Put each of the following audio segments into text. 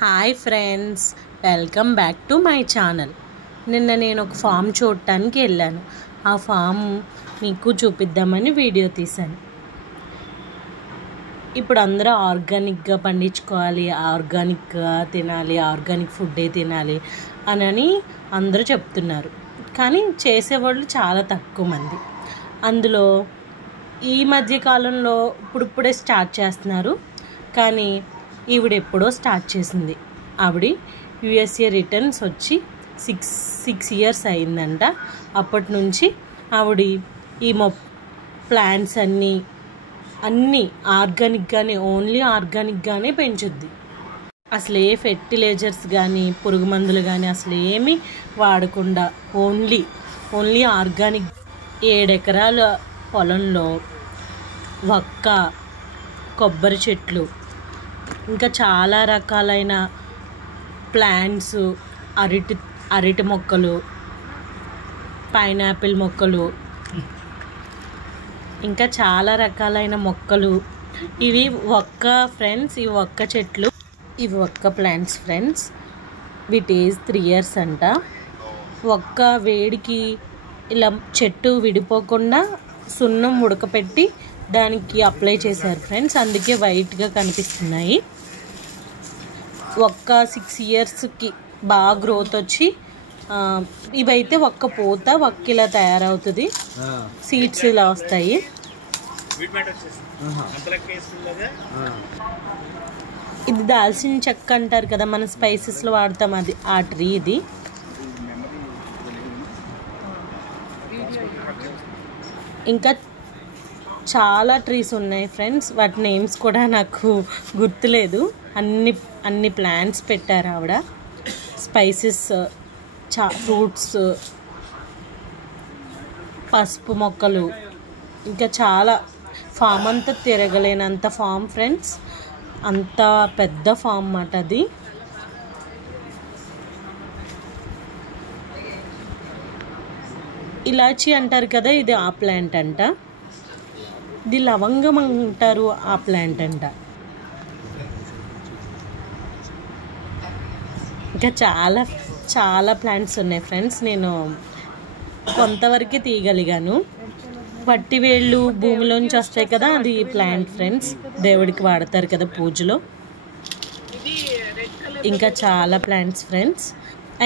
Hi friends, welcome back to my channel. నిన్న నేను ఒక ఫామ్ చూడటానికి వెళ్ళాను. ఆ ఫామ్ మీకు చూపిద్దామని వీడియో తీశాను. ఇప్పుడు అందరూ ఆర్గానిక్గా పండించుకోవాలి, ఆర్గానిక్గా తినాలి, ఆర్గానిక్ ఫుడ్డే తినాలి అని అందరూ చెప్తున్నారు. కానీ చేసేవాళ్ళు చాలా తక్కువ మంది. అందులో ఈ మధ్యకాలంలో ఇప్పుడిప్పుడే స్టార్ట్ చేస్తున్నారు. కానీ ఈవిడ ఎప్పుడో స్టార్ట్ చేసింది. ఆవిడ యుఎస్ఏ రిటర్న్స్ వచ్చి సిక్స్ ఇయర్స్ అయిందంట. అప్పటి నుంచి ఆవిడ ఈ ప్లాంట్స్ అన్నీ ఆర్గానిక్గానే, ఓన్లీ ఆర్గానిక్గానే పెంచుద్ది. అసలు ఏ ఫెర్టిలైజర్స్ కానీ, పురుగు మందులు కానీ అసలు ఏమీ వాడకుండా ఓన్లీ ఆర్గానిక్. 7 ఎకరాల పొలంలో వక్క, కొబ్బరి చెట్లు, ఇంకా చాలా రకాలైన ప్లాంట్స్, అరటి మొక్కలు, పైనాపిల్ మొక్కలు, ఇంకా చాలా రకాలైన మొక్కలు. ఇవి ఒక్క ఫ్రెండ్స్, ఇవి ఒక్క చెట్లు, ఇవి ఒక్క ప్లాంట్స్ ఫ్రెండ్స్. వీటి ఏజ్ 3 years అంట. ఒక్క వేడికి ఇలా చెట్టు విడిపోకుండా సున్నం ఉడకపెట్టి దానికి అప్లై చేశారు ఫ్రెండ్స్. అందుకే వైట్గా కనిపిస్తున్నాయి. ఒక్క 6 yearsకి బాగా గ్రోత్ వచ్చి, ఇవైతే ఒక్క పూత ఒక్క ఇలా తయారవుతుంది. సీడ్స్ ఇలా వస్తాయి. ఇది దాల్చిన చెక్క అంటారు కదా, మన స్పైసెస్లో వాడతాం, అది ఆ ట్రీ. ఇది ఇంకా చాలా ట్రీస్ ఉన్నాయి ఫ్రెండ్స్. వాటి నేమ్స్ కూడా నాకు గుర్తులేదు. అన్ని ప్లాంట్స్ పెట్టారు ఆవిడ. స్పైసెస్, ఫ్రూట్స్, పసుపు మొక్కలు, ఇంకా చాలా. ఫామ్ అంతా తిరగలేనంత ఫామ్ ఫ్రెండ్స్. అంత పెద్ద ఫామ్ అన్నమాట అది. ఇలాచీ అంటారు కదా, ఇది ఆ ప్లాంట్ అంట. ఇది లవంగం అంటారు, ఆ ప్లాంట్ అంట. ఇంకా చాలా చాలా ప్లాంట్స్ ఉన్నాయి ఫ్రెండ్స్. నేను కొంతవరకే తీయగలిగాను. పట్టివేళ్ళు భూమిలోంచి వస్తాయి కదా, అది ప్లాంట్ ఫ్రెండ్స్. దేవుడికి వాడతారు కదా పూజలో. ఇంకా చాలా ప్లాంట్స్ ఫ్రెండ్స్.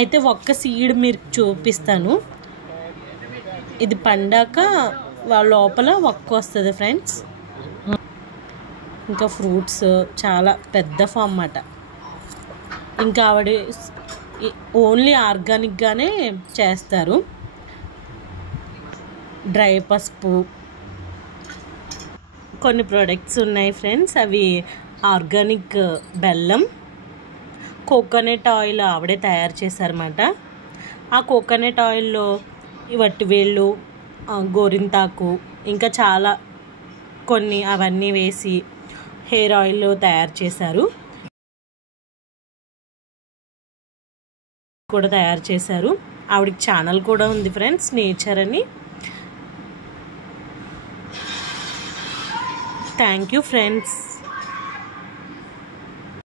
అయితే ఒక్క సీడ్ మీరు చూపిస్తాను. ఇది పండాక వాళ్ళ లోపల ఒక్క వస్తుంది ఫ్రెండ్స్. ఇంకా ఫ్రూట్స్, చాలా పెద్ద ఫామ్ అన్నమాట. ఇంకా ఆవిడ ఓన్లీ ఆర్గానిక్గానే చేస్తారు. డ్రై పసుపు, కొన్ని ప్రొడక్ట్స్ ఉన్నాయి ఫ్రెండ్స్. అవి ఆర్గానిక్ బెల్లం, కోకోనట్ ఆయిల్ ఆవిడే తయారు చేశారన్నమాట. ఆ కోకోనట్ ఆయిల్లో వట్టివేళ్ళు, గోరింతాకు, ఇంకా చాలా కొన్ని అవన్నీ వేసి హెయిర్ ఆయిల్ తయారు చేశారు. కూడా తయారు చేశారు. ఆవిడకి ఛానల్ కూడా ఉంది ఫ్రెండ్స్, నేచర్ అని. Thank you friends.